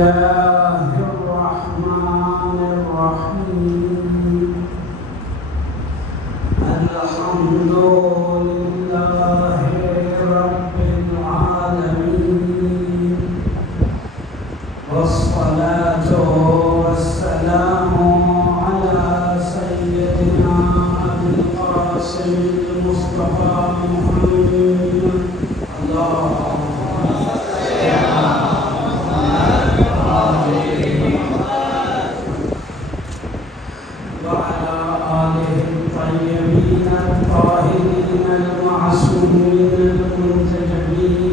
الله الرحمن الرحيم الحمد لله رب العالمين والصلاة والسلام على سيدنا أبي القاسم المصطفى محمد اللهم وعلى آله الطيبين الطاهرين المعصومين المنتجبين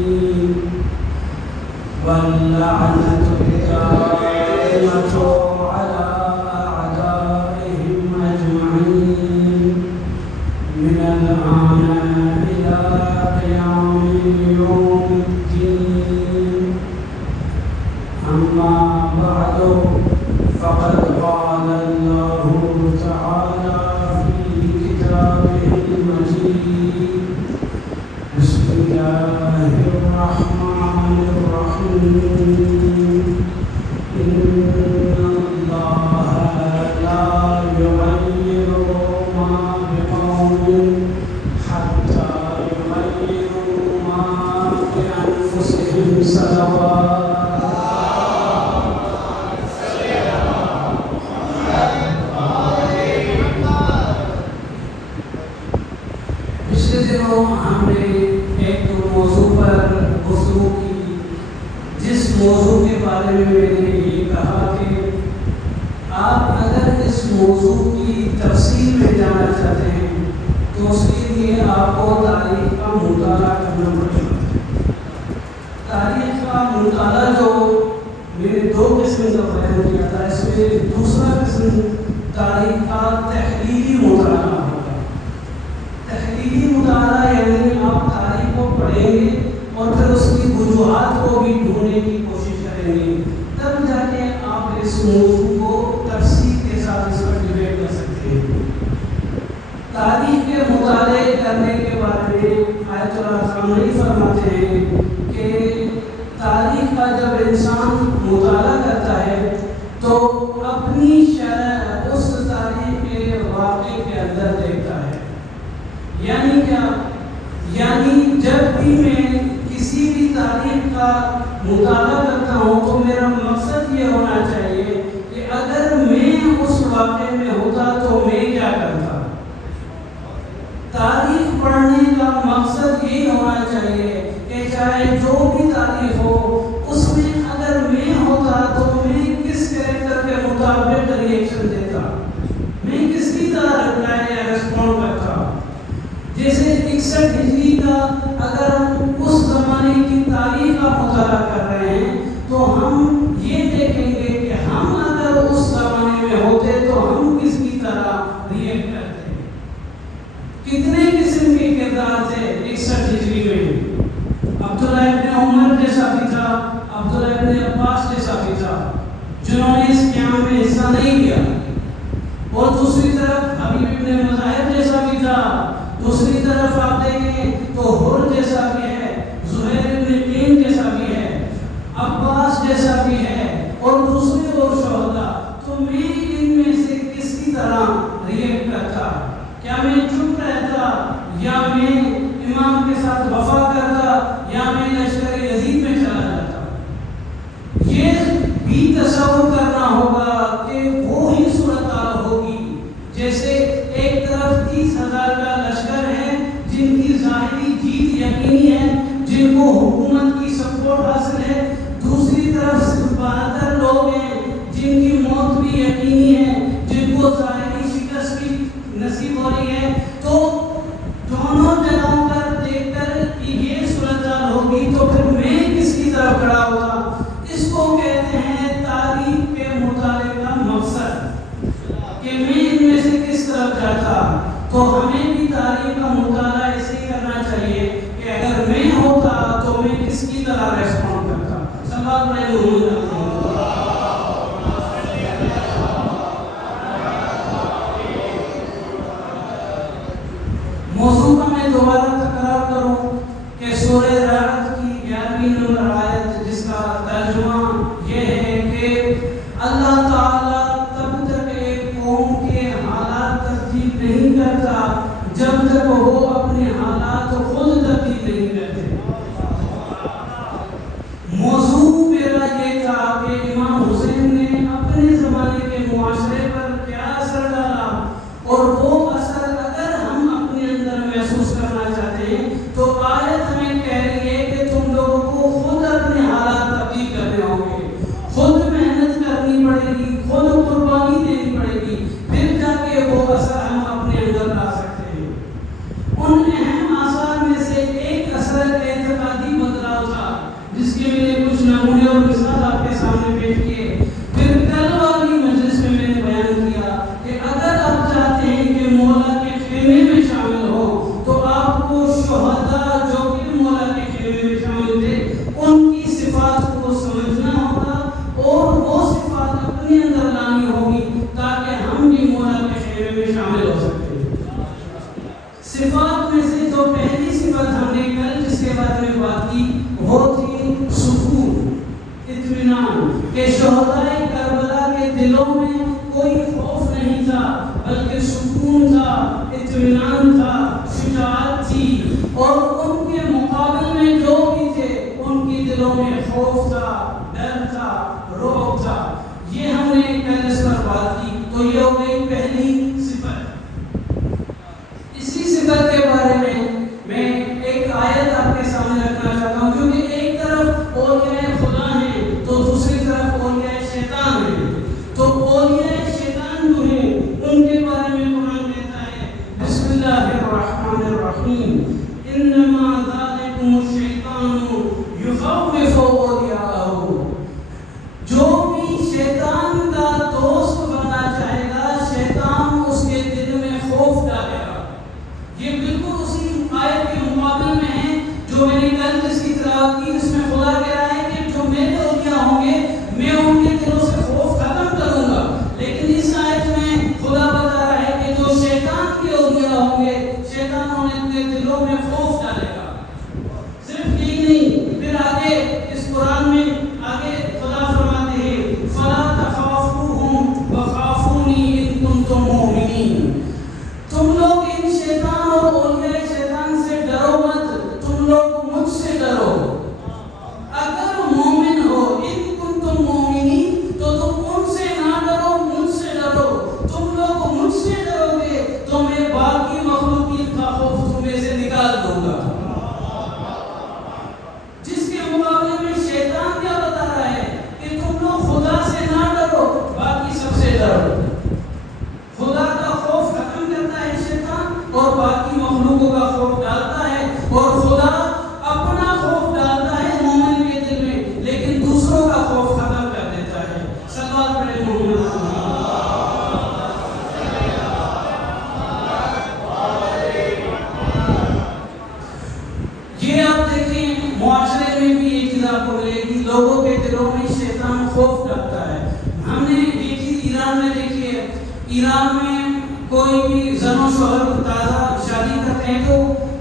واللعنة الدائمة على أعدائهم أجمعين من الآن إلى قيام يوم الدين. أما بعد فقد قال الله تعالى في كتابه المجيد بسم الله الرحمن الرحيم إن الله لا يغير ما بقوم حتى يغيروا ما بأنفسهم. صلوات ہم نے ایک موضوع پر گفتگو کی، جس موضوع کے بارے میں میں نے یہ کہا کہ آپ اگر اس موضوع کی تفصیل میں جانا چاہتے ہیں تو اس کے لیے آپ کو تاریخ کا مطالعہ کرنا پڑے گا۔ تاریخ کا مطالعہ جو میں نے دو قسم کا بیان کیا تھا، اس میں دوسرا قسم تاریخ کا تحلیلی مطالعہ ہوگا۔ تحلیلی مطالعہ یعنی آپ تاریخ کو پڑھیں گے اور پھر اس کی وجوہات کو بھی ڈھونڈنے کی کوشش کریں گے، تب جا کے آپ اس موضوع کو تفصیل کے ساتھ اس پر ڈیبیٹ کر سکتے ہیں۔ تاریخ کے مطالعے کرنے کے بارے میں آیت اللہ خامنئی فرماتے ہیں کہ تاریخ کا جب انسان مطالعہ کرتا ہے تو اپنی شرح اس تاریخ کے واقعے کے اندر دیکھتا ہے۔ یعنی کیا؟ یعنی جب بھی میں کسی بھی تاریخ کا مطالعہ کرتا ہوں تو میرا مقصد یہ ہونا چاہیے کہ اگر میں اس واقعے میں ہوتا تو میں کیا کرتا۔ تاریخ پڑھنے کا مقصد یہی ہونا چاہیے کہ چاہے جو بھی تاریخ ہو اس میں اگر میں ہوتا تو میں کس کریکٹر کے مطابق ریئیکشن دیتا، میں کس کی طرح رپلائی یا ریسپونڈ کرتا۔ جیسے 61 ہجری کا اگر ہم اس زمانے کی تاریخ کا مطالعہ کر رہے ہیں تو ہم یہ دیکھیں گے کہ ہم اگر اس زمانے میں ہوتے تو ہم کس کی طرح ریئیکٹ کرتے۔ کتنے قسم کے کردار تھے 61 ہجری میں؟ عبداللہ ابن عمر جیسا بھی تھا، عبداللہ ابن عباس جیسا بھی تھا، جنہوں نے اس قیام میں حصہ نہیں لیا، اور دوسری طرف حبیب ابن مظاہر جیسا بھی تھا، دوسری طرف آپ دیکھیں تو حر جیسا بھی ہے، زہیر ابن قین جیسا بھی ہے، عباس جیسا بھی ہے، اور دوسرے اور شہداء۔ تو میں ان میں سے کس کی طرح ریئیکٹ کرتا؟ کیا میں چپ رہتا، یا میں امام کے ساتھ وفا کرتا، یا میں لشکر یزید میں چلا جاتا؟ یہ بھی تصور کرنا ہوگا کہ وہی صورتحال ہوگی جیسے ایک طرف 30,000 کا لشکر ہے جن کی ظاہری جیت یقینی ہے، جن کو حکومت کی سپورٹ حاصل ہے، دوسری طرف صرف 72 لوگ ہیں جن کی موت بھی یقینی ہے، جن کو ظاہری شکست بھی نصیب ہو رہی ہے۔ تو دونوں جگہوں پر دیکھ کر یہ صورتحال ہوگی تو پھر میں کس کی طرف کھڑا ہوگا؟ اس کو کہتے ہیں تاریخ کے مطالعے کا مقصد، کہ میں ان میں سے کس طرف جاتا۔ تو ہمیں بھی تاریخ کا مطالعہ ایسے ہی کرنا چاہیے کہ اگر میں ہوتا تو میں کس کی طرح ریسپونڈ کرتا۔ سوال موضوع کا میں دوبارہ تکرار کروں کہ سورہ رعد کی 11ویں نمبر آیت، جس کا ترجمہ یہ ہے نہیں کرتا جب تک وہ اپنے حالات خود تبدیل نہیں کرتے۔ موضوع میرا یہ تھا کہ امام حسین نے اپنے زمانے کے معاشرے پر کیا اثر ڈالا، اور وہ اثر اگر ہم اپنے اندر محسوس کرنا چاہتے ہیں تو آیت ہمیں کہہ رہی ہے کہ تم لوگوں کو خود اپنے حالات تبدیل کرنے ہوں گے، خود محنت کرنی پڑے گی، خود قربانی دینی پڑے گی، پھر جا کے وہ اثر ہم اپنے اندر لا سکتے ہیں۔ ان اہم آثار میں سے ایک اثر اعتقادی بدلاؤ تھا، جس کے میں نے کچھ نمونے اور مثال آپ کے سامنے پیش کیے۔ پھر کل والی مجلس میں نے بیان کیا کہ اگر آپ چاہتے ہیں کہ مولا کے خیمے میں شامل ہو تو آپ کو شہداء جو کہ مولا کے خیمے میں شامل تھے ان کی صفات کو سمجھنا ہوگا اور وہ صفات اپنے اندر لانی ہوگی تاکہ ہم بھی مولا کے خیمے میں شامل ہو سکتے ہیں۔ صفات میں سے جو پہلی صفت ہم نے کل جس کے بارے میں بات کی وہ تھی سکون، اطمینان، کہ شہداء کربلا کے دلوں میں کوئی خوف نہیں تھا بلکہ سکون تھا، اطمینان تھا، شجاعت تھی، اور ان کے مقابل میں جو بھی تھے ان کی دلوں میں خوف تھا، ڈر تھا، رعب تھا۔ یہ ہم نے کل اس پر بات کی، تو یہ ہو گئی پہلی صفت۔ اسی صفت کے بارے میں ایک آیت آپ کے سامنے رکھنا چاہتا ہوں، کیونکہ ایک طرف اولیاء خدا ہیں تو دوسری طرف اولیاء شیطان ہیں۔ تو اولیاء شیطان جو ہیں ان کے بارے میں قرآن کہتا ہے بسم اللہ الرحمن الرحیم انما ذالکم الشیطان یخوف اولیاءہ، جو بھی شیطان کا دوست بننا چاہے گا شیطان اس کے دل میں خوف ڈالے گا۔ یہ بالکل اسی آیت کے مقابل میں ہے جو میں نے کل جس کی تلاوت کی، جس میں خدا کہہ رہا ہے کہ جو میرے اولیاء ہوں گے میں ان کے دلوں سے خوف ختم کروں گا، لیکن اس آیت میں خدا بتا رہا ہے کہ جو شیطان کے اولیاء ہوں گے شیطان ان کے دلوں میں خوف ڈالے گا۔ صرف یہی نہیں، پھر آگے اس قرآن میں آگے خدا فرماتے ہیں فَلَا تَخَافُوهُمْ وَخَافُونِي إِن كُنتُم مُؤْمِنِينَ، تم لوگ ان شیطان اور اولیاء شیطان سے ڈرو مت، تم لوگ مجھ سے ڈرو اگر مومن ہو۔ ان کنتم مومنین، تو تم ان سے نہ ڈرو، مجھ سے ڈرو۔ تم لوگ مجھ سے ڈرو گے تو میں باقی مخلوقین کا خوف تمہیں سے نکال دوں گا۔ جس کے مقابلے میں شیطان کیا بتا رہا ہے کہ تم لوگ خدا سے نہ ڈرو، باقی سب سے ڈرو۔ خدا کا خوف ختم کرتا ہے شیطان اور باقی مخلوقوں کا خوف ڈالتا ہے، اور خدا اپنا خوف ڈالتا ہے مومن کے دل میں لیکن دوسروں کا خوف ختم کر دیتا ہے۔ صلوات پڑھیں محمد۔ یہ آپ دیکھیں معاشرے میں بھی یہ چیز آپ کو ملے گی، لوگوں کے دلوں میں شیطان خوف ڈالتا ہے۔ ہم نے یہ چیز ایران میں دیکھی ہے، ایران میں کوئی بھی زن و شوہر تازہ شادی کرتے ہیں تو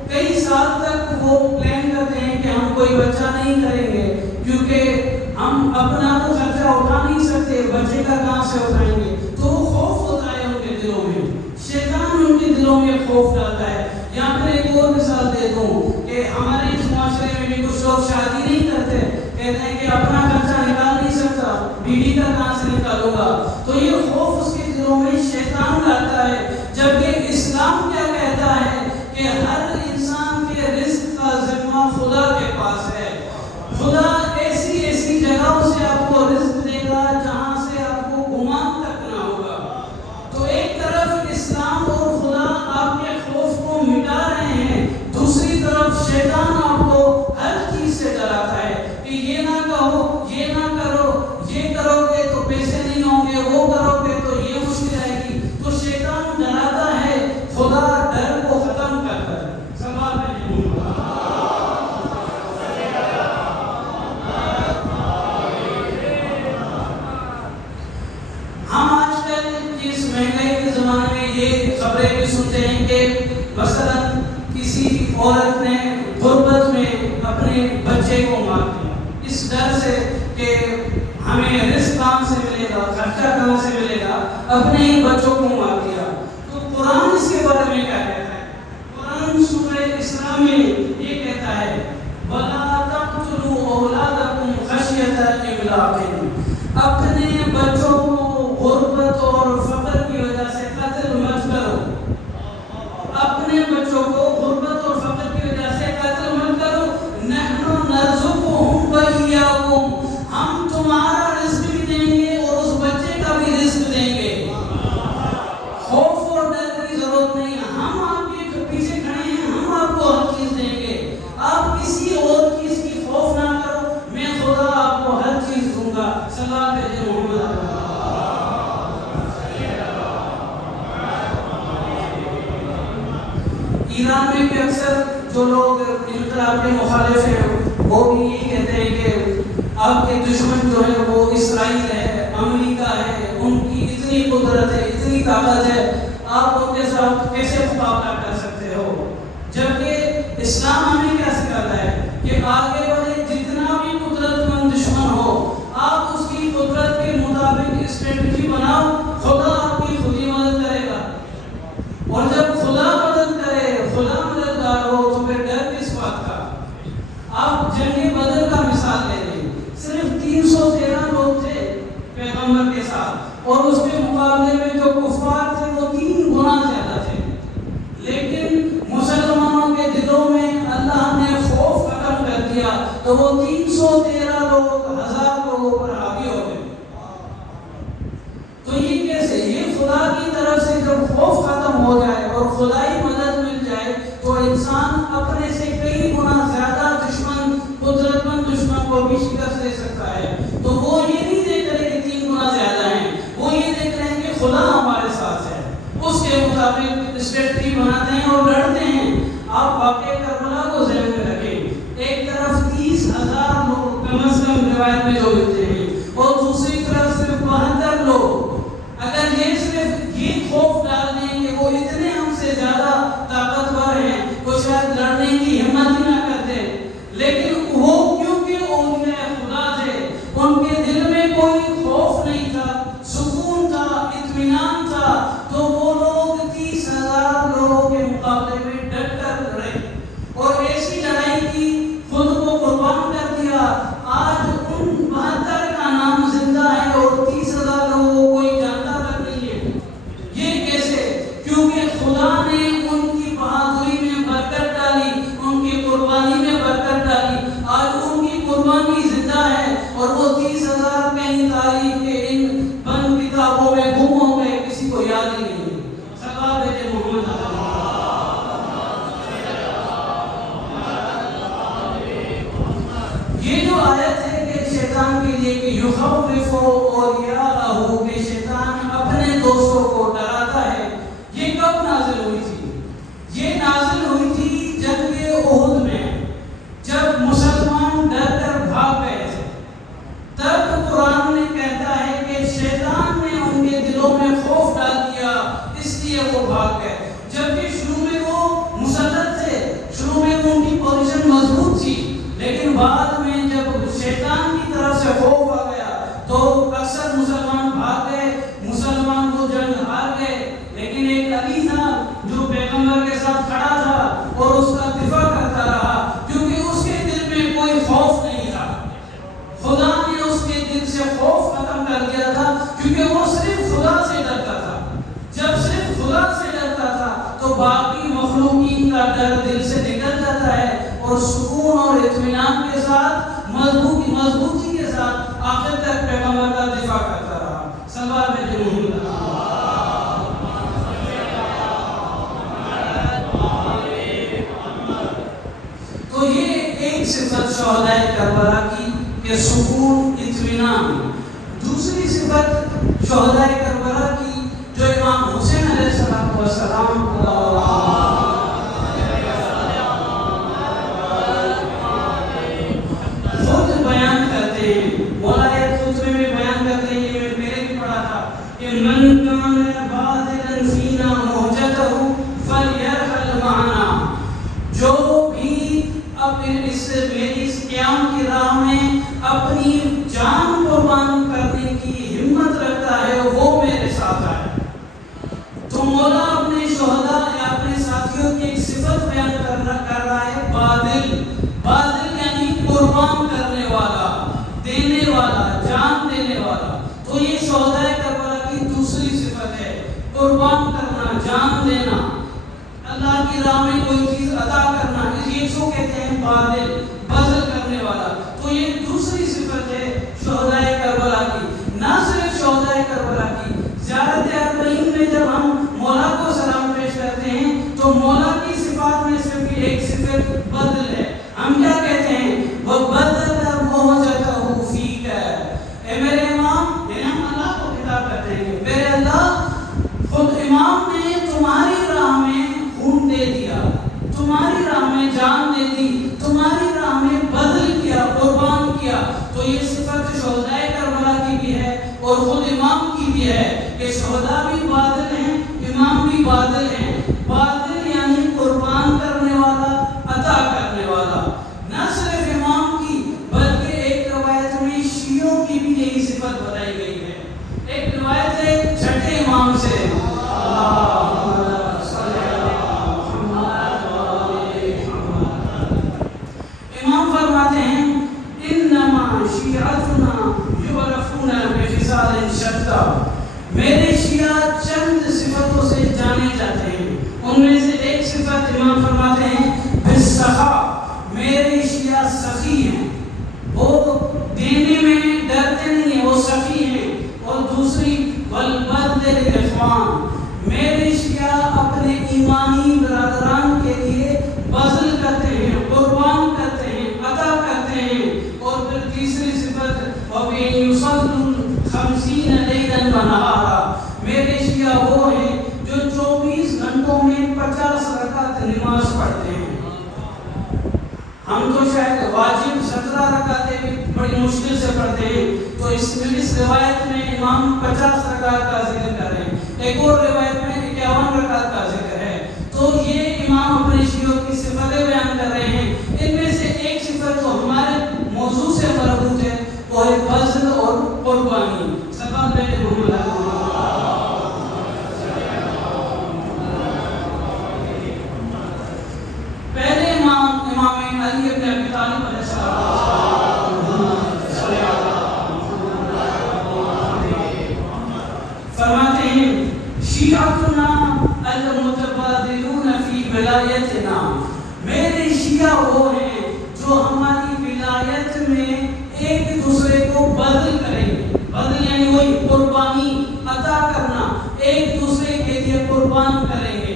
کئی سال تک وہ پلان کرتے ہیں کہ ہم کوئی بچہ نہیں کریں گے کیونکہ ہم اپنا تو خرچہ اٹھا نہیں سکتے، بچے کا کہاں سے اٹھائیں گے، تو وہ خوف ہوتا ہے ان کے دلوں میں، شیطان ان کے دلوں میں خوف ڈالتا ہے۔ یہاں پر ایک اور مثال دے دوں کہ ہمارے اس معاشرے میں بھی کچھ لوگ شادی نہیں کرتے، کہتے ہیں کہ اپنا خرچہ نکال نہیں سکتا، بیوی کا کہاں سے نکالوں گا، تو یہ خوف اس کے دلوں میں شیطان ڈالتا ہے۔ جبکہ اسلام کیا کہتا ہے کہ ہر انسان کے رزق کا ذمہ خدا کے پاس ہے، خدا ایسی ایسی جگہوں سے آپ کو رزق دے گا جہاں سے آپ کو گمان تک نہ ہوگا۔ تو ایک طرف اسلام اور خدا آپ کے خوف کو مٹا رہے ہیں، دوسری طرف شیطان آپ کو ہر چیز سے ڈراتا ہے کہ یہ نہ کہو، یہ نہ کرو، یہ کرو گے تو پیسے نہیں ہوں گے، وہ کرو گے تو یہ مشکل آئے گی۔ تو شیطان ڈراتا ہے، خدا ڈر کو ختم کرتا ہے۔ سوال ہے ہم آج کل اس مہنگائی کے زمانے میں یہ خبریں بھی سنتے ہیں کہ مثلا کسی عورت نے غربت میں اپنے بچے کو مار دیا اس ڈر سے کہ ہمیں رزق کہاں سے ملے گا، خرچہ کہاں سے ملے گا، اپنے ہی بچوں کو مار دیا۔ تو قرآن اس کے ایران میں بھی اکثر جو لوگ انقلاب کے مخالف ہیں وہ بھی یہی کہتے ہیں کہ آپ کے دشمن جو ہے وہ اسرائیل ہے، امریکہ ہے، ان کی اتنی قدرت ہے، اتنی طاقت ہے، آپ ان کے ساتھ کیسے مقابلہ کر سکتے ہو؟ جبکہ اسلام ہمیں کیا سکھاتا ہے کہ آگے والے جتنا بھی قدرت مند دشمن ہو، آپ اس کی قدرت کے مطابق اسٹریٹجی بناؤ، خدا آپ کی خود ہی مدد کرے گا۔ اور جب خدا مدد کرے، خدا مددگار ہو، تو پھر ڈر کس بات کا؟ آپ جنگ بدر کا مثال لے لیں، صرف 313 لوگ تھے پیغمبر کے ساتھ، اور اس کے مقابلے میں جو کفار تھے وہ 3 گنا زیادہ تھے، لیکن مسلمانوں کے دلوں میں اللہ نے خوف ختم کر دیا تو وہ 313 لوگ 1000 لوگوں پر حاوی ہو گئے۔ تو یہ کیسے؟ یہ خدا کی طرف سے جب خوف ختم ہو جائے اور خدائی مدد مل جائے تو انسان اپنے سے کئی گنا زیادہ دشمن، قدرت مند دشمن کو بھی شکست دے سکتا ہے۔ تو وہ یہ نہیں دیکھ رہے کہ 3 گنا زیادہ ہیں، وہ یہ دیکھ رہے ہیں کہ خدا ہمارے ساتھ ہے، اس کے مطابق اسٹریٹجی بناتے ہیں اور لڑتے ہیں۔ آپ واقعہ کربلا کو ذہن میں رکھیں، ایک طرف 30,000 لوگ کم از کم روایت میں جو ملتے ہیں، اور دوسری طرف صرف 72 لوگ۔ اگر یہ صرف یہ خوف ڈال دیں کہ وہ اتنے ہم سے زیادہ طاقتور ہیں، وہ شاید لڑنے کی ہمت ہی نہ کرتے، لیکن وہ کیونکہ اولیاء خدا تھے، ان کے دل میں کوئی خوف نہیں تھا، سکون تھا، اطمینان تھا، تو وہ لوگ 30,000 لوگوں کے مقابلے میں ڈٹ کر لڑے اور ایسی لڑائی کی، خود کو قربان کر دیا۔ آج ان 72 کا نام زندہ ہے اور 30,000 لوگوں کو کوئی جانتا تک نہیں ہے۔ یہ کیسے؟ کیونکہ خدا نے ان کی بہادری میں برکت ڈالی، ان کی قربانی میں برکت ڈالی۔ آج ان کی قربانی زندہ ہے اور وہ 30,000 کہیں تاریخ کے ان بند کتابوں میں گم ہو گئے، کسی کو یاد ہی نہیں۔ صلوات بھیجے محمد علیہ۔ یہ جو آیت ہے کہ شیطان کے لیے کہ یخوف اولیاءہ، کہ شیطان اپنے دوستوں کو ڈراتا ہے، یہ کب نازل ہوئی تھی؟ یہ نازل ہوئی تھی جنگ احد میں، جب مسلمان ڈر کر بھاگ گئے تھے۔ تب قرآن نے کہتا ہے کہ شیطان نے ان کے دلوں میں خوف ڈال دیا، اس لیے وہ بھاگ گئے۔ جبکہ شروع میں وہ مسلط تھے، شروع میں ان کی پوزیشن مضبوط تھی، لیکن بعد میں جب شیطان کی طرف سے خوف آ گیا تو اکثر مسلمان بھاگ گئے، مسلمان وہ جنگ ہار گئے۔ لیکن ایک علی تھا جو پیغمبر کے ساتھ کھڑا تھا اور اس کا دفاع کرتا رہا، کیونکہ اس کے دل میں کوئی خوف نہیں تھا۔ خدا نے اس کے دل سے خوف ختم کر دیا تھا، کیونکہ وہ صرف خدا سے ڈرتا تھا۔ جب صرف خدا سے ڈرتا تھا تو باقی مخلوقین کا ڈر دل سے نکل جاتا ہے، اور سکون اور اطمینان کے ساتھ، مضبوطی کے ساتھ آخر تک پیغمبر کا دفاع کرتا رہا۔ صلوات بھیجے محمد۔ تو یہ ایک صفت شہدائے کربلا کی کہ سکون، اطمینان۔ دوسری صفت شہدائے کربلا کی جو امام حسین علیہ السلام خود بیان کرتے ہیں، مولا ایک خطبے میں بیان کرتے ہیں، یہ میں پہلے بھی پڑھا تھا کہ من کان باذلا فینا مہجتہ فلیرحل معنا، جو بھی میری اس قیام کی راہ میں اپنی جان قربان کرنے کی ہمت رکھتا ہے وہ میرے ساتھ آئے۔ تو مولا اپنے شہداء یا اپنے ساتھیوں کی ایک صفت بیان کر رہا ہے، باذل۔ باذل یعنی قربان کرنے والا، دینے والا، جان دینے والا۔ تو یہ شہدائے کربلا کی دوسری صفت ہے، قربان کرنا، جان دینا، اللہ کی راہ میں کوئی چیز عطا کرنا، اس کو کہتے ہیں باذل، بذل کرنے والا۔ تو یہ دوسری صفت ہے شہدائے کربلا کی۔ نہ صرف شہدائے کربلا کی، زیارت اربعین میں جب ہم مولا کو سلام پیش کرتے ہیں تو مولا کی صفات میں صرف ایک صفت بذل ہے۔ ہم کیا کہتے ہیں؟ وَبَذَلَ مُوجَتَهُ فِيكَ، اے میرے امام، یعنی ہم اللہ کو خطاب کرتے ہیں کہ میرے اللہ، خود امام نے تمہاری راہ میں خون دے دیا، ان میں سے ایک صفت امام فرماتے ہیں بالسخا، میرے شیعہ سخی ہیں، وہ دینے میں ڈرتے نہیں ہیں، وہ سخی ہیں۔ اور دوسری والبذل للاخوان، میرے شیعہ اپنے ایمانی برادران کے لیے بذل کرتے ہیں، قربان کرتے ہیں، عطا کرتے ہیں۔ اور پھر تیسری صفت وَبِإِنْ يُصَلُّوا 50 لَيْلًا وَنَهَارًا، میرے شیعہ وہ ہیں جو 24 گھنٹوں میں 50 رکعت نماز پڑھتے ہیں۔ ہم تو شاید واجب 17 رکعتیں بھی بڑی مشکل سے پڑھتے ہیں، تو اس روایت میں امام 50 رکعت کا ذکر کر رہے ہیں، ایک اور روایت میں 51 رکعت کا ذکر ہے۔ تو یہ امام اپنے شیعوں کی صفتیں بیان کر رہے ہیں۔ ان میں سے ایک صفت جو ہمارے موضوع سے مربوط ہے وہ ہے بذل اور قربانی۔ سبحان اللہ۔ پہلے امام علی ابن ابی طالب علیہ السلام فرماتے ہیں شیعتنا المتبادلون فی ولایتنا، میرے شیعہ وہ ہیں جو ہماری ولایت میں ایک دوسرے کو بذل کریں گے۔ بذل یعنی وہی قربانی عطا کرنا، ایک دوسرے کے لیے قربان کریں گے،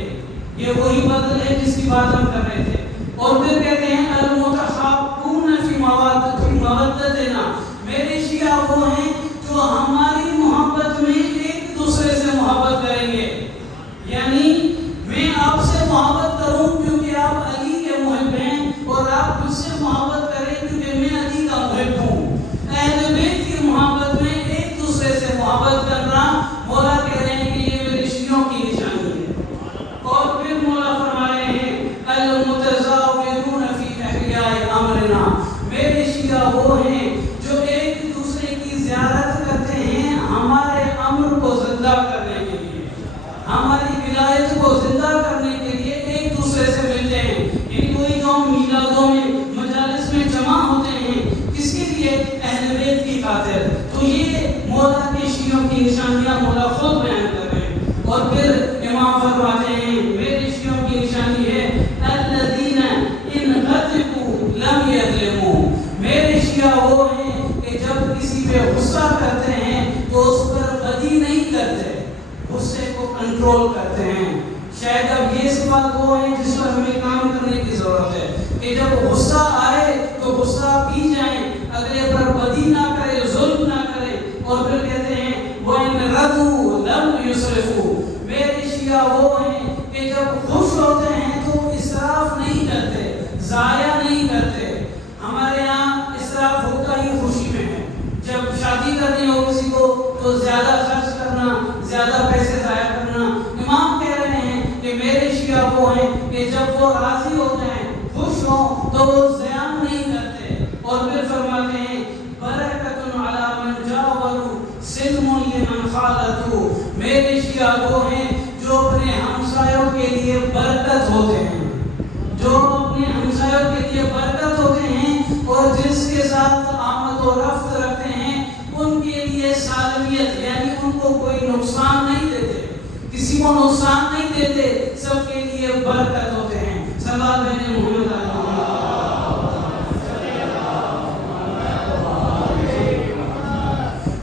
یہ وہی بذل ہے جس کی بات ہم کر رہے تھے۔ اور پھر کہتے ہیں المتحابون فی مودتنا، میرے شیعہ وہ ہیں جو ہماری محبت میں ایک دوسرے سے محبت کریں گے، یعنی میں آپ سے محبت کروں کیونکہ آپ علی کے محب ہیں، اور آپ مجھ سے محبت کریں کیونکہ میں علی کا محب ہوں۔ اہل بیت کی محبت میں ایک دوسرے سے محبت کرنا، مولا کہہ رہے ہیں کہ یہ میرے شیعوں کی نشانی ہے۔ اور پھر مولا فرما رہے ہیں المتزاورون فی احیاء امرنا، میرے شیعہ وہ ہیں جو ایک دوسرے کی زیارت کرتے ہیں ہمارے امر کو زندہ کرنے کے لیے، ہماری ولایت کو زندہ کرنے کے لیے ایک دوسرے سے ملتے ہیں۔ یعنی کوئی جو میلادوں میں مجالس میں جمع ہوتے ہیں کس کے لیے؟ اہل بیت کی خاطر۔ تو یہ مولا کے شیعوں کی نشانیاں مولا خود بیان کر رہے ہیں۔ اور پھر امام فرماتے ہیں میرے شیعوں کی نشانی ہے الذین ان غضبوا لم یظلموا، میرے شیعہ وہ ہیں کہ جب کسی پہ غصہ کرتے ہیں تو اس پر بدی نہیں کرتے، غصے کو کنٹرول کرتے ہیں۔ شاید اب یہ صفات وہ ہیں جس پر ہمیں کام کرنے کی ضرورت ہے کہ جب غصہ آئے تو غصہ پی جائیں، اگلے پر بدی نہ کرے، ظلم نہ کرے۔ اور پھر کہتے ہیں وَإِنْ رَضُوا لَمْ يُسْرِفُوا، میرے شیعہ وہ ہیں کہ جب خوش ہوتے ہیں تو اسراف نہیں کرتے، ضائع نہیں کرتے۔ ہمارے یہاں اسراف ہوتا ہی خوشی میں ہے، جب شادی کرنی ہو کسی کو تو زیادہ خرچ کرنا، زیادہ پیسے ضائع کرنا۔ امام کہہ رہے ہیں کہ میرے شیعہ وہ ہیں کہ جب وہ راضی ہوتے ہیں، خوش ہوں تو وہ ضیاع نہیں کرتے۔ اور پھر فرماتے ہیں برکۃ علی من جاوروا سلم لمن خالطوا، میرے شیعہ وہ ہیں جو اپنے ہمسایوں کے لیے برکت ہوتے ہیں، جو اپنے ہمسایوں کے لیے برکت ہوتے ہیں، اور جس کے ساتھ آمد و رفت رکھتے ہیں ان کے لیے سالمیت، یعنی ان کو کوئی نقصان نہیں دیتے، کسی کو نقصان نہیں دیتے، سب کے لیے برکت ہوتے ہیں۔ صلوات بین محمد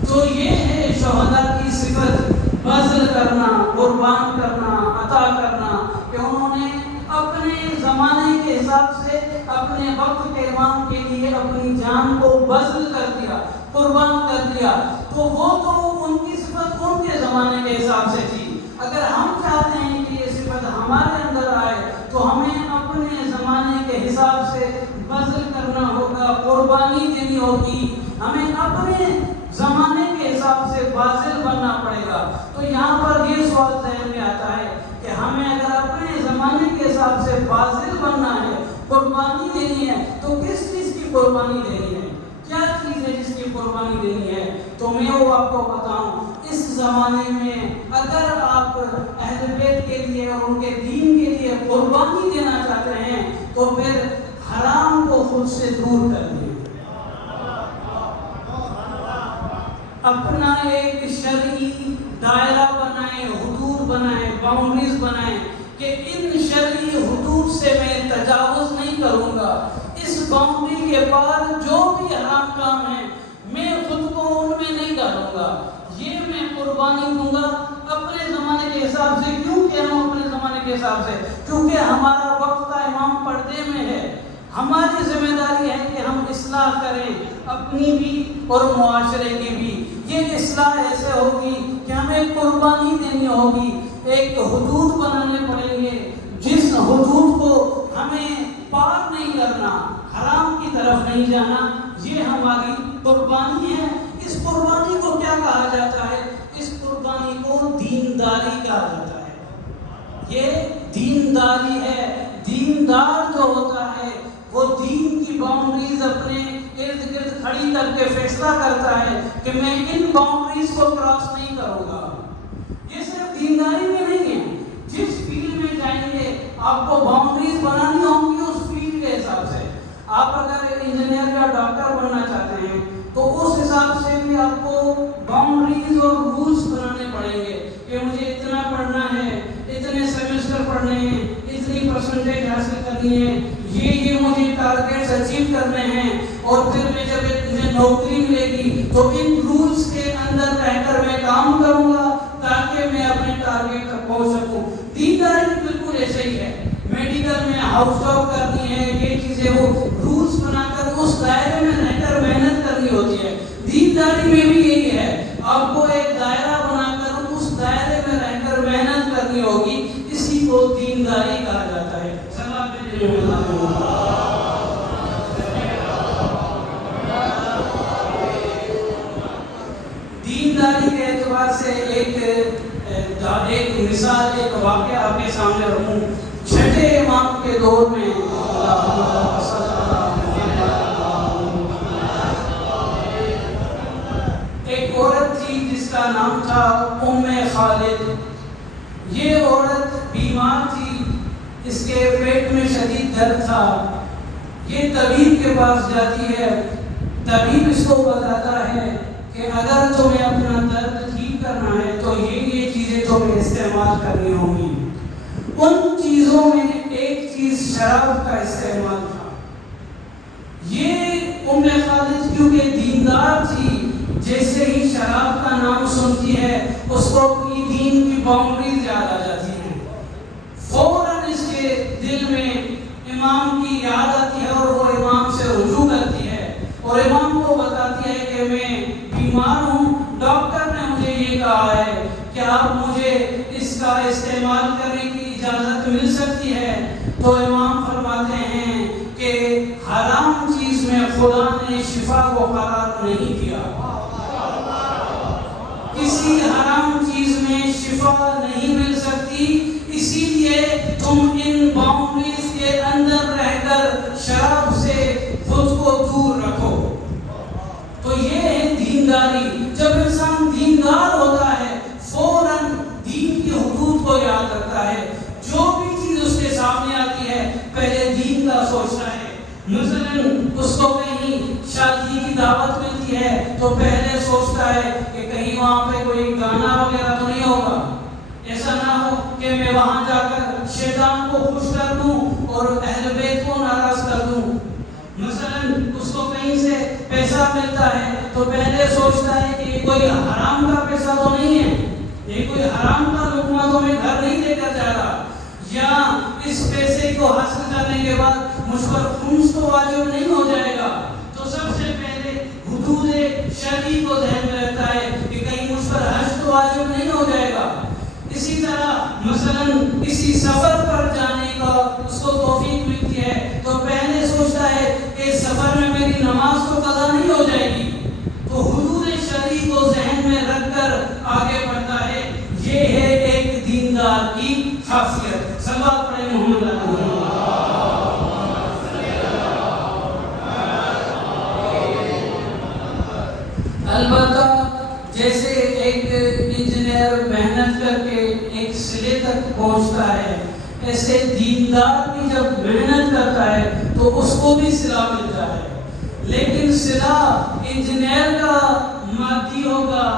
تو یہ ہے شہداء کی صفت، بذل کرنا، قربان کرنا، عطا کرنا، کہ انہوں نے اپنے زمانے کے حساب سے اپنے وقت کے امام کے لیے اپنی جان کو بذل کر دیا، قربان کر دیا۔ تو وہ تو ان کی صفت ان کے زمانے کے حساب سے تھی۔ اگر ہم چاہتے ہیں کہ یہ صفت ہمارے اندر آئے تو ہمیں اپنے زمانے کے حساب سے بذل کرنا ہوگا، قربانی دینی ہوگی، ہمیں اپنے زمانے کے حساب سے باذل بننا پڑے گا۔ تو یہاں پر یہ سوال ذہن میں آتا ہے کہ ہمیں اگر اپنے زمانے کے حساب سے باذل بننا ہے، قربانی دینی ہے، تو کس چیز کی قربانی دینی ہے؟ کیا چیز ہے جس کی قربانی دینی ہے؟ تو میں وہ آپ کو بتاؤں، اس زمانے میں اگر آپ اہل بیت کے لیے اور ان کے دین کے لیے قربانی دینا چاہتے ہیں تو پھر حرام کو خود سے دور کر دیں، اپنا ایک شرعی دائرہ بنائیں، حدود بنائیں، باؤنڈریز بنائیں کہ ان کے بعد جو بھی حرام کام ہے میں خود کو ان میں نہیں ڈالوں گا، یہ میں قربانی دوں گا اپنے زمانے کے حساب سے۔ کیوں کہہ رہا ہوں اپنے زمانے کے حساب سے؟ کیونکہ ہمارا وقت کا امام پردے میں ہے، ہماری ذمہ داری ہے کہ ہم اصلاح کریں اپنی بھی اور معاشرے کی بھی۔ یہ اصلاح ایسے ہوگی کہ ہمیں قربانی دینی ہوگی، ایک حدود بنانے پڑیں گے جس حدود کو ہمیں پار نہیں کرنا، حرام کی طرف نہیں جانا، یہ ہماری قربانی ہے۔ اس قربانی کو کیا کہا جاتا ہے؟ اس قربانی کو دینداری کہا جاتا ہے۔ یہ دینداری ہے۔ دیندار جو ہوتا ہے وہ دین کی باؤنڈریز اپنے ارد گرد کھڑی کر کے فیصلہ کرتا ہے کہ میں ان باؤنڈریز کو کراس نہیں کروں گا۔ یہ صرف دینداری میں نہیں ہے، جس فیلڈ میں جائیں گے آپ کو باؤنڈریز بنانی ہوں گی اس فیلڈ کے حساب سے۔ آپ اگر انجینئر یا ڈاکٹر بننا چاہتے ہیں تو اس حساب سے بھی آپ کو باؤنڈریز اور رولز بنانے پڑیں گے کہ مجھے اتنا پڑھنا ہے، اتنے سیمسٹر پڑھنے ہیں، اتنی پرسنٹیج حاصل کرنی ہے، یہ مجھے ٹارگیٹس اچیو کرنے ہیں، اور پھر میں جب مجھے نوکری ملے گی تو ان رولز کے اندر رہ کر میں کام کروں گا تاکہ میں اپنے ٹارگیٹ تک پہنچ سکوں۔ دینداری بالکل ایسے ہی ہے۔ میڈیکل میں ہاؤس جاب کرنی ہے، یہ چیزیں وہ رولز بنا کر اس دائرے میں رہ کر محنت کرنی ہوتی ہے۔ دینداری میں بھی یہی ہے، آپ کو ایک دائرہ بنا کر اس دائرے میں رہ کر محنت کرنی ہوگی، اسی کو دینداری کہا جاتا ہے۔ دینداری کے اعتبار سے ایک مثال، ایک واقعہ آپ کے سامنے رکھوں۔ چھٹے امام کے دور میں ایک عورت تھی جس کا نام تھا ام خالد۔ یہ عورت بیمار تھی، اس کے پیٹ میں شدید درد تھا۔ یہ طبیب کے پاس جاتی ہے، طبیب اس کو بتاتا ہے کہ اگر تمہیں اپنا درد ٹھیک کرنا ہے تو یہ چیزیں تمہیں استعمال کرنی ہوں گی۔ ان چیزوں میں ایک چیز شراب کا استعمال تھا۔ یہ ام خالد کیونکہ دیندار تھی، جیسے ہی شراب کا نام سنتی ہے اس کو اپنی دین کی باؤنڈریز یاد آ جاتی ہیں، فوراً اس کے دل میں امام کی یاد آتی ہے اور وہ امام سے رجوع کرتی ہے اور امام کو بتاتی ہے کہ میں بیمار ہوں، ڈاکٹر نے مجھے یہ کہا ہے کہ آپ مجھے اس کا استعمال کرنے کی اجازت مل سکتی ہے؟ تو امام فرماتے ہیں کہ حرام چیز میں خدا نے شفا کو قرار نہیں دیا، کسی حرام چیز میں شفا نہیں مل سکتی، اسی لیے تم ان باؤنڈریز کے اندر رہ کر شراب سے خود کو دور رکھو۔ تو یہ ہے دینداری۔ جب انسان دیندار ہوتا ہے فوراً دین کی حدود کو یاد رکھتا ہے، جو بھی چیز اس کے سامنے آتی ہے پہلے دین کا سوچتا ہے۔ مثلاً اس کو کہیں شادی کی دعوت ملتی ہے تو پہلے سوچتا ہے کہ کہیں وہاں پہ کوئی گانا وغیرہ تو نہیں ہوگا، ایسا نہ ہو کہ میں وہاں جا کر شیطان کو خوش کر دوں اور اہل بیت کو ناراض کر دوں۔ مثلاً اس کو کہیں سے پیسہ ملتا ہے تو پہلے سوچتا ہے کہ یہ کوئی حرام کا پیسہ تو نہیں ہے، یہ کوئی حرام کا لقمہ تو میں گھر نہیں لے کر جا رہا، یا اس پیسے کو حاصل کرنے کے بعد مجھ پر خمس تو واجب نہیں ہو جائے گا۔ تو سب سے پہلے حدود شرعی کو ذہن میں رکھتا ہے کہ کہیں مجھ پر حج تو واجب نہیں ہو جائے گا۔ اسی طرح مثلاً کسی سفر پر جانے کا اس کو توفیق ملتی ہے تو پہلے سوچتا ہے کہ سفر میں میری نماز تو قضا نہیں ہو جائے گی، تو حدود شرعی کو ذہن میں رکھ کر آگے بڑھتا ہے۔ یہ ہے ایک دیندار کی خاصیت۔ صلوات پڑھیں محمد علیہ۔ البتہ جیسے ایک انجینئر محنت کر کے ایک سلے تک پہنچتا ہے، ایسے دیندار بھی جب محنت کرتا ہے تو اس کو بھی صلہ ملتا ہے، لیکن صلہ انجینئر کا مادی ہوگا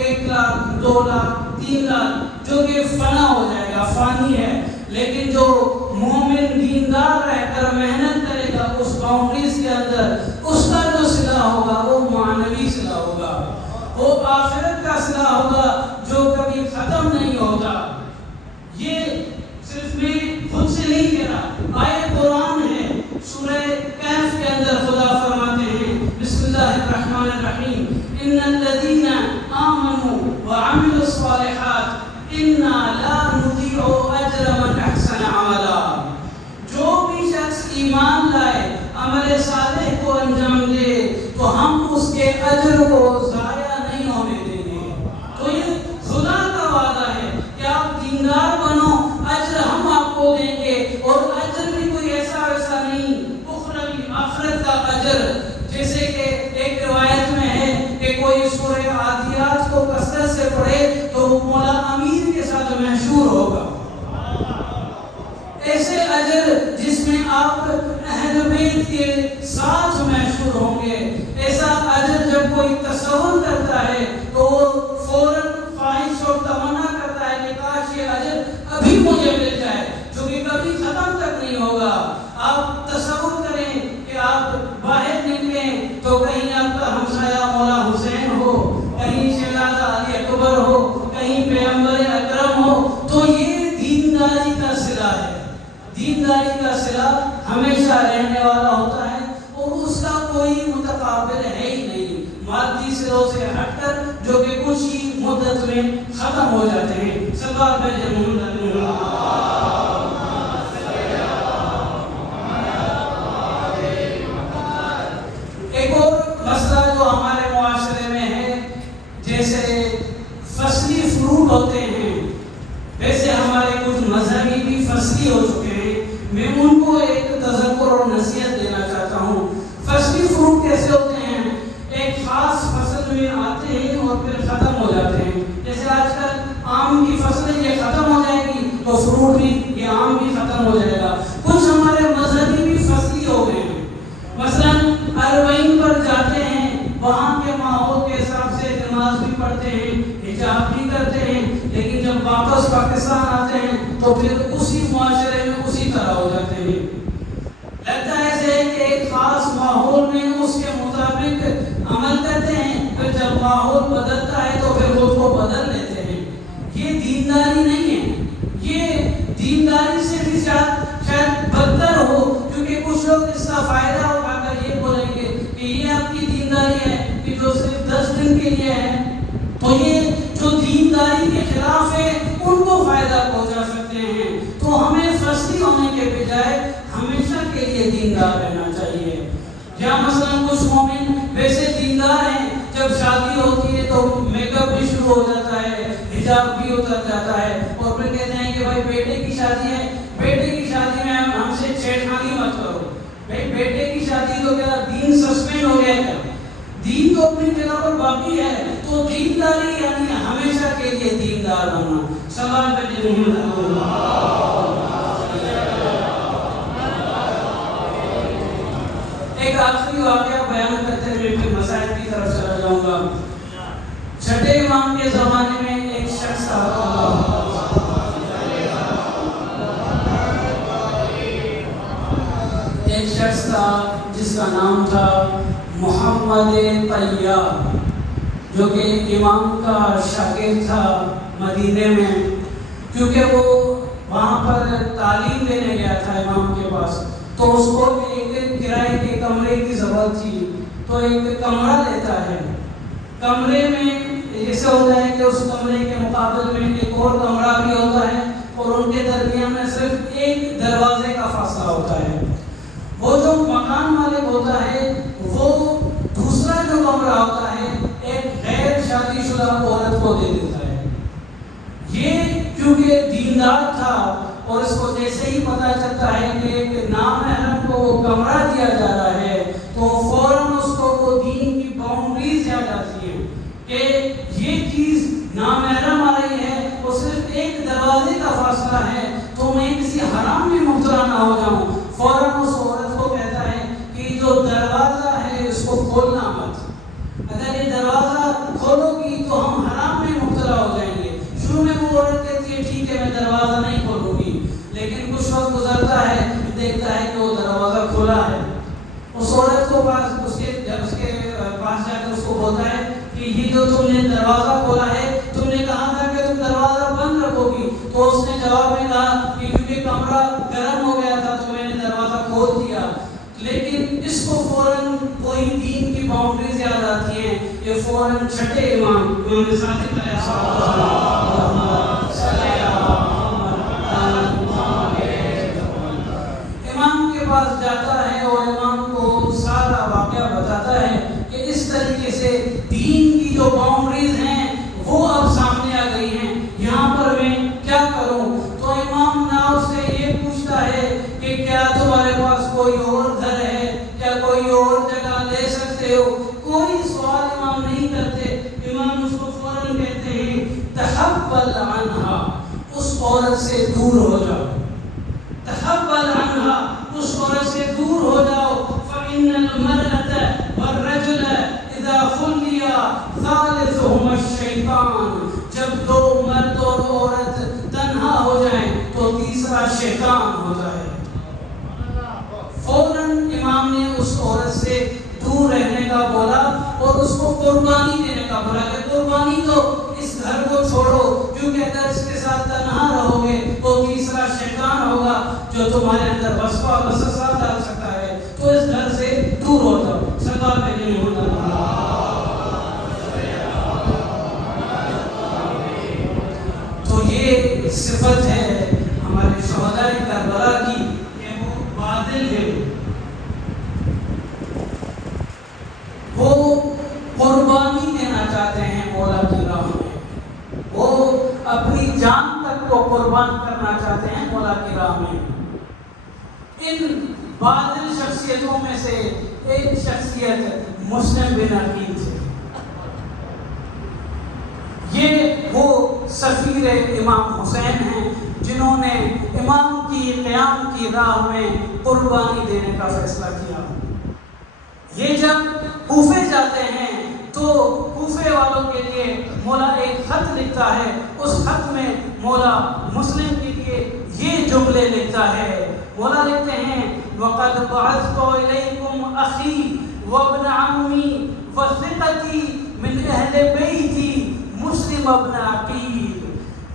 1 لاکھ 2 لاکھ 3 لاکھ جو کہ فنا ہو جائے گا، فانی ہے، لیکن جو مومن مومن دیندار رہ کر محنت کرے گا اس باؤنڈریز کے اندر، اس کا جو صلہ ہوگا وہ معنوی صلہ ہوگا، وہ آخرت کا صلہ ہوگا جو کبھی ختم نہیں ہوتا۔ یہ صرف میں خود سے نہیں کہہ رہا، آیت قرآن ہے، سورہ کہف کے اندر خدا فرماتے ہیں بسم اللہ الرحمن الرحیم ان الذین آمنوا وعملوا الصالحات انا لا نضيع اجر من احسن عملا۔ جو بھی شخص ایمان لائے، عمل صالح کو انجام دے تو ہم اس کے اجر کو ضائع نہیں ہونے دیں گے۔ تو یہ خدا کا وعدہ ہے کہ آپ دیندار بنو، اجر ہم آپ کو دیں گے، اور اجر بھی کوئی ایسا ویسا نہیں، اخروی آخرت کا اجر۔ جیسے کہ ایک روایت میں ہے کہ کوئی سورہ عادیات کو کثرت سے پڑھے تو وہ مولا امیر کے ساتھ مشہور ہوگا۔ ایسے اجر جس میں آپ اہل بیت کے ساتھ مشہور ہوں گے، ایسا اجر جب کوئی تصور کرتا ہے تو وہ فوراً خواہش اور تمنا کرتا ہے کہ کاش یہ اجر ابھی مجھے مل جائے، جو کہ کبھی ختم تک نہیں ہوگا۔ آپ تصور کریں کہ آپ باہر نکلیں تو کہیں آپ کا ہمسایہ مولا حسین ہو، کہیں شہزادہ علی اکبر ہو، کہیں پیغمبر اکرم ہو، تو یہ دینداری کا صلہ ہے۔ دینداری کا صلہ ہمیشہ رہنے والا ہوتا ہے اور اس کا کوئی متقابل ہے ہی نہیں، مادی صلوں سے ہٹ کر جو کہ کچھ ہی مدت میں ختم ہو جاتے ہیں۔ سلوات بھیجیں محمد ایک اور مسئلہ جو ہمارے معاشرے میں ہے، جیسے فصلی فروٹ ہوتے ہیں، ویسے ہمارے کچھ مذہبی بھی فصلی ہو چکے ہیں۔ میں ان کو ایک تذکر اور نصیحت دینا چاہتا ہوں۔ فصلی فروٹ کیسے ہوتے ہیں؟ ایک خاص فصل میں آتے ہیں اور پھر ختم ہو جاتے ہیں۔ جیسے آج کل آم کی فصل یہ ختم ہو جائے گی تو فروٹ بھی، یہ آم بھی ختم ہو جائے گا۔ کچھ ہمارے مذہبی بھی فصلی ہو گئے ہیں۔ مثلاً اربعین پر جاتے ہیں، وہاں کے ماحول کے حساب سے نماز بھی پڑھتے ہیں، حجاب بھی کرتے ہیں، لیکن جب واپس پاکستان آتے ہیں تو پھر اسی معاشرے میں اسی طرح ہو جاتے ہیں۔ لگتا ہے ایسے کہ ایک خاص ماحول میں اس کے مطابق عمل کرتے ہیں، پھر جب ماحول بدلتا ہے تو پھر خود کو بدل لیتے ہیں۔ یہ دینداری نہیں ہے، یہ دینداری سے بھی شاید بدتر ہو، کیونکہ کچھ لوگ اس کا فائدہ اٹھا کر یہ بولیں گے کہ یہ آپ کی دینداری ہے کہ جو صرف 10 دن کے لیے ہے، تو یہ جو دینداری کے خلاف ہے ان کو فائدہ پہنچا سکتے ہیں۔ تو ہمیں فصلی ہونے کے بجائے ہمیشہ کے لیے دیندار رہنا چاہیے۔ یا مثلا کچھ مومن ویسے دیندار ہیں، جب شادی ہوتی ہے تو میک اپ بھی شروع ہو جاتا ہے، حجاب بھی اتر جاتا ہے، اور پھر کہتے ہیں کہ بھائی بیٹے کی شادی ہے، بیٹے کی شادی میں ہم سے چھیڑخانی مت کرو۔ بھائی بیٹے کی شادی تو کیا دین سسپینڈ ہو گیا کیا؟ دین تو اپنی جگہ پر باقی ہے۔ تو دینداری یعنی ہمیشہ کے لیے دیندار بننا۔ سلام بھیجیں محمد۔ ایک آخری واقعہ بیان کرتے ہوئے پھر مسائل کی طرف چلا جاؤں گا۔ چھٹے امام کے زمانے میں ایک شخص تھا جس کا نام تھا محمد طیار، جو کہ امام کا شاگرد تھا مدینے میں، کیونکہ وہ وہاں پر تعلیم دینے گیا تھا امام کے پاس، تو اس کو ایک کرائے کے کمرے کی ضرورت تھی، تو ایک کمرہ لیتا ہے۔ کمرے میں ایسے ہوتا ہے کہ اس کمرے کے مقابل میں ایک اور کمرہ بھی ہوتا ہے، اور ان کے درمیان میں صرف ایک دروازے کا فاصلہ ہوتا ہے۔ وہ جو مکان مالک ہوتا ہے وہ دوسرا جو کمرہ ہوتا ہے ایک غیر شادی شدہ عورت کو دے دیتا ہے۔ یہ کیونکہ دیندار تھا اور اس کو جیسے ہی پتہ چلتا ہے کہ ایک نامحرم کو وہ کمرہ دیا جا رہا ہے تو فوراً اس کو وہ دین کی باؤنڈریز یاد آتی ہے کہ یہ چیز نامحرم آ رہی ہے، وہ صرف ایک دروازے کا فاصلہ ہے، تو میں کسی حرام میں مبتلا نہ ہو جاؤں۔ فوراً اس عورت کو کہتا ہے کہ جو دروازہ ہے اس کو کھولنا مت، اگر یہ دروازہ کھولو گی تو ہم حرام میں مبتلا ہو جائیں گے۔ شروع میں وہ عورت کہتی ہے ٹھیک ہے میں دروازہ نہیں کھولوں گی، لیکن کچھ وقت گزرتا ہے دیکھتا ہے کہ وہ دروازہ کھلا ہے. اس عورت کو پاس اس کے پاس جا کر اس کو بولتا ہے کہ یہ جو تم نے دروازہ کھولا ہے تم نے کہا تھا کہ تم دروازہ بند رکھو گی. تو اس نے جواب میں کہا کہ کیونکہ کمرہ گرم ہو گیا تھا تو میں نے دروازہ کھول دیا. لیکن اس کو فوراً کوئی دین کی باؤنڈریز یاد آتی ہیں. یہ فوراً چھٹے امام صادق علیہ امام کے پاس جاتا ہے اور امام کو سارا واقعہ بتاتا ہے کہ اس طریقے سے دین کی جو باؤنڈریز ہیں وہ اب سامنے آ گئی ہیں, یہاں پر میں کیا کروں. تو امام ناؤ سے یہ پوچھتا ہے کہ کیا تمہارے پاس کوئی اور گھر ہے, کیا کوئی اور جگہ لے سکتے ہو. کوئی سوال امام نہیں کرتے. امام اس کو فوراً کہتے ہیں تحول عنہا, اس عورت سے دور ہو جاؤ. تحول عنہا, اس عورت سے دور ہو جاؤ. فإن المرأة والرجل اذا خلیا ثالثهما الشیطان, جب دو مرد اور عورت تنہا ہو جائیں تو تیسرا شیطان ہوتا ہے. فوراً امام نے اس عورت سے دور رہنے کا بولا اور اس کو قربانی دینے کا بولا کہ قربانی تو اس گھر کو چھوڑو, کیونکہ اگر اس کے ساتھ تنہا رہو گے تو تیسرا شیطان ہوگا جو تمہارے اندر وسوسہ ڈال سکتا ہے. تو اس گھر سے دور ہو جاؤ. سرکار پہ نہیں ہوتا. تو یہ صفت ہے ہمارے شہداء کربلا کی کہ وہ بادل ہے, وہ قربانی دینا چاہتے ہیں مولا کی راہ میں, وہ اپنی جان تک کو قربان کرنا چاہتے ہیں مولا کی راہ میں. ان بادل شخصیتوں میں سے ایک شخصیت مسلم بن عقیل تھے. یہ وہ سفیر امام حسین ہیں جنہوں نے امام کی قیام کی راہ میں قربانی دینے کا فیصلہ کیا. یہ جب کوفے جاتے ہیں تو کوفے والوں کے لیے مولا ایک خط لکھتا ہے. اس خط میں مولا مسلم کے لیے یہ جملے لکھتا ہے. مولا لکھتے ہیں وَقَدْ بَعَثْتُ إِلَيْكُمْ أَخِي وَابْنَ عَمِّي وَثِقَتِي مِنْ أَهْلِ بَيْتِي مسلم ابن عقیل,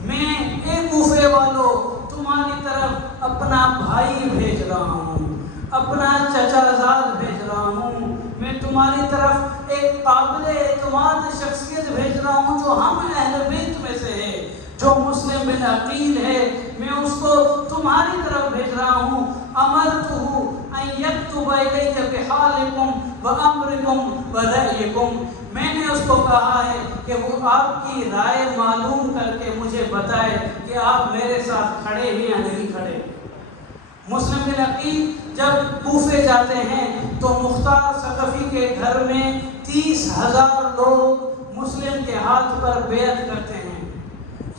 میں اے کوفے والو تمہاری طرف اپنا بھائی بھیج رہا ہوں, اپنا چچا زاد بھیج رہا ہوں. میں تمہاری طرف ایک قابل اعتماد شخصیت بھیج رہا ہوں جو ہم اہل بیت میں سے ہے, جو مسلم بن عقیل ہے. میں اس کو تمہاری طرف بھیج رہا ہوں. امرتہ ان یکتب الیک بحالکم وامرکم ورأیکم, میں نے اس کو کہا ہے کہ وہ آپ کی رائے معلوم کر کے مجھے بتائے کہ آپ میرے ساتھ کھڑے ہیں یا نہیں کھڑے. مسلم بن عقیل جب کوفے جاتے ہیں تو مختار ثقفی کے گھر میں 30,000 لوگ مسلم کے ہاتھ پر بیعت کرتے ہیں.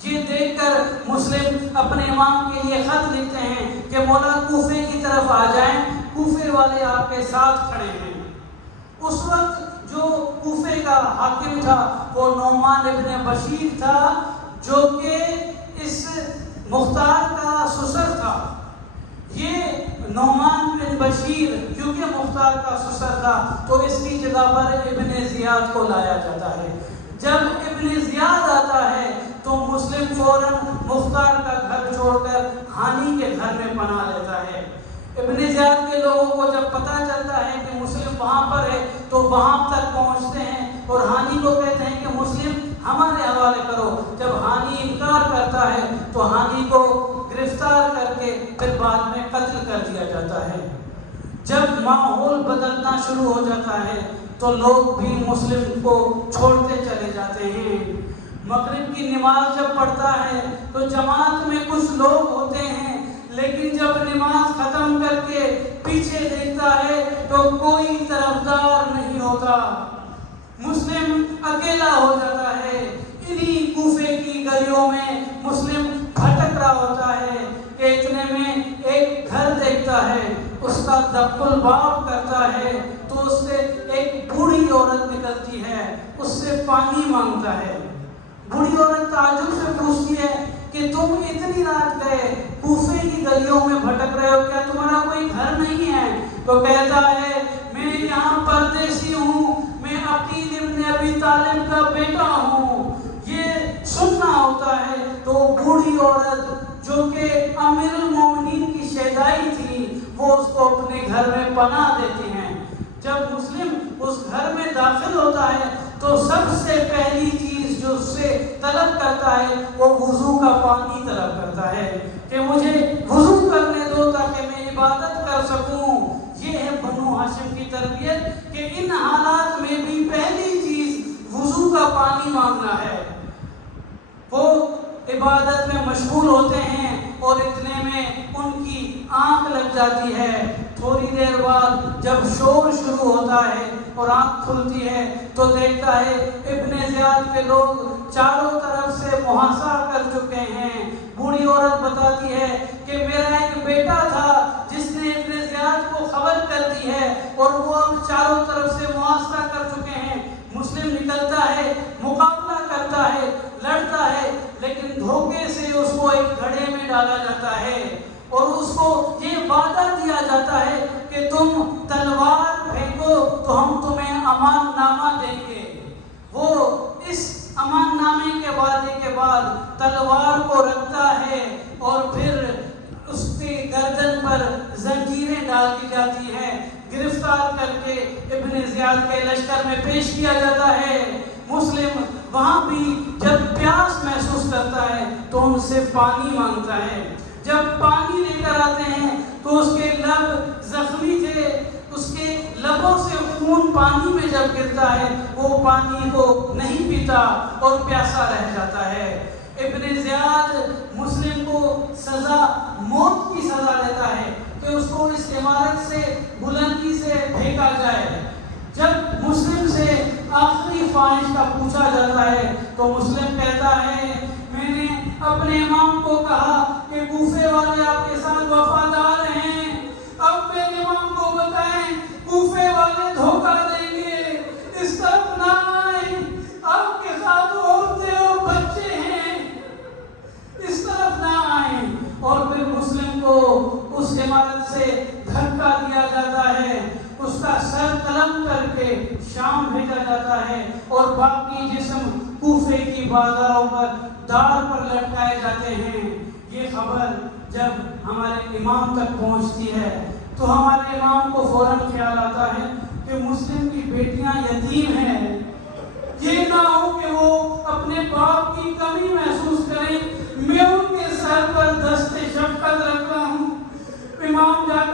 یہ دیکھ کر مسلم اپنے امام کے لیے خط لکھتے ہیں کہ مولا کوفے کی طرف آ جائیں, کوفے والے آپ کے ساتھ کھڑے ہیں. اس وقت جو کوفے کا حاکم تھا وہ نعمان ابن بشیر تھا جو کہ اس مختار کا سسر تھا. یہ نعمان بن بشیر کیونکہ مختار کا سسر تھا تو اس کی جگہ پر ابن زیاد کو لایا جاتا ہے. جب ابن زیاد آتا ہے تو مسلم فوراً مختار کا گھر چھوڑ کر ہانی کے گھر میں پناہ لیتا ہے. ابن زیاد کے لوگوں کو جب پتہ چلتا ہے کہ مسلم وہاں پر ہے تو وہاں تک پہنچتے ہیں اور ہانی کو کہتے ہیں کہ مسلم ہمارے حوالے کرو. جب ہانی انکار کرتا ہے تو ہانی کو گرفتار کر کے پھر بعد میں قتل کر دیا جاتا ہے. جب ماحول بدلنا شروع ہو جاتا ہے تو لوگ بھی مسلم کو چھوڑتے چلے جاتے ہیں. مغرب کی نماز جب پڑھتا ہے تو جماعت میں کچھ لوگ ہوتے ہیں, لیکن جب نماز ختم کر کے پیچھے دیکھتا ہے تو کوئی طرفدار نہیں ہوتا. مسلم اکیلا ہو جاتا ہے. انہی کوفے کی گلیوں میں مسلم بھٹک رہا ہوتا ہے کہ اتنے میں ایک گھر دیکھتا ہے, اس کا دق الباب کرتا ہے تو اس سے ایک بوڑھی عورت نکلتی ہے, اس سے پانی مانگتا ہے. بوڑھی عورت تعجب سے پوچھتی ہے کہ تم اتنی رات گئے, کوفے کی گلیوں میں بھٹک رہے ہو، کیا تمہارا کوئی گھر نہیں ہے؟ تو کہتا ہے میں یہاں پردیسی ہوں، میں عقیل ابن ابی طالب کا بیٹا ہوں۔ یہ سننا ہوتا ہے تو بوڑھی عورت جو کہ امیر المومنین کی شہدائی تھی، وہ اس کو اپنے گھر میں پناہ دیتی ہیں۔ جب مسلم اس گھر میں داخل ہوتا ہے تو سب سے پہلی چیز جو اس سے طلب کرتا ہے وہ وضو کا پانی طلب کرتا ہے کہ مجھے وضو کرنے دو تاکہ میں عبادت کر سکوں۔ یہ ہے بنو ہاشم کی تربیت کہ ان حالات میں بھی پہلی چیز وضو کا پانی مانگنا ہے۔ وہ عبادت میں مشغول ہوتے ہیں اور اتنے میں ان کی آنکھ لگ جاتی ہے۔ تھوڑی دیر بعد جب شور شروع ہوتا ہے اور آنکھ کھلتی ہے تو دیکھتا ہے ابن زیاد کے لوگ چاروں طرف سے محاصرہ کر چکے ہیں۔ بوڑھی عورت بتاتی ہے کہ میرا ایک بیٹا تھا جس نے ابن زیاد کو خبر کر دی ہے اور وہ اب چاروں طرف سے محاصرہ کر چکے ہیں۔ مسلم نکلتا ہے، مقابلہ کرتا ہے، لڑتا ہے، لیکن دھوکے سے اس کو ایک گھڑے میں ڈالا جاتا ہے اور اس کو یہ وعدہ دیا جاتا ہے کہ تم تلوار پھینکو تو ہم تمہیں امان نامہ دیں گے۔ وہ اس امان نامے کے وعدے کے بعد تلوار کو رکھتا ہے اور پھر اس کے گردن پر زنجیریں ڈال دی جاتی ہیں، گرفتار کر کے ابن زیاد کے لشکر میں پیش کیا جاتا ہے۔ مسلم وہاں بھی جب پیاس محسوس کرتا ہے تو ان سے پانی مانگتا ہے۔ جب پانی لے کر آتے ہیں تو اس کے لب زخمی تھے، اس کے لبوں سے خون پانی میں جب گرتا ہے وہ پانی کو نہیں پیتا اور پیاسا رہ جاتا ہے۔ ابن زیاد مسلم کو سزا موت کی سزا دیتا ہے کہ اس کو اس عمارت سے بلندی سے پھینکا جائے۔ جب مسلم سے آخری خواہش کا پوچھا جاتا ہے تو مسلم کہتا ہے میں نے اپنے امام کو کہا کہ کوفے والے آپ کے ساتھ وفادار ہیں، اب میرے امام کو بتائیں کوفے والے دھوکہ دیں گے، اس طرف نہ آئیں، آپ کے ساتھ عورتیں اور بچے ہیں، اس طرف نہ آئیں۔ اور پھر مسلم کو اس عمارت سے دھکا دیا جاتا ہے، اس کا سر قلم کر کے شام بھیجا جاتا ہے اور باقی جسم کوفے کی بازاروں پر دار پر لٹکائے جاتے ہیں۔ یہ خبر جب ہمارے امام تک پہنچتی ہے تو ہمارے امام کو فوراً خیال آتا ہے کہ مسلم کی بیٹیاں یتیم ہیں، یہ نہ ہو کہ وہ اپنے باپ کی کمی محسوس کریں، میں ان کے سر پر دست شفقت رکھتا ہوں۔ امام جا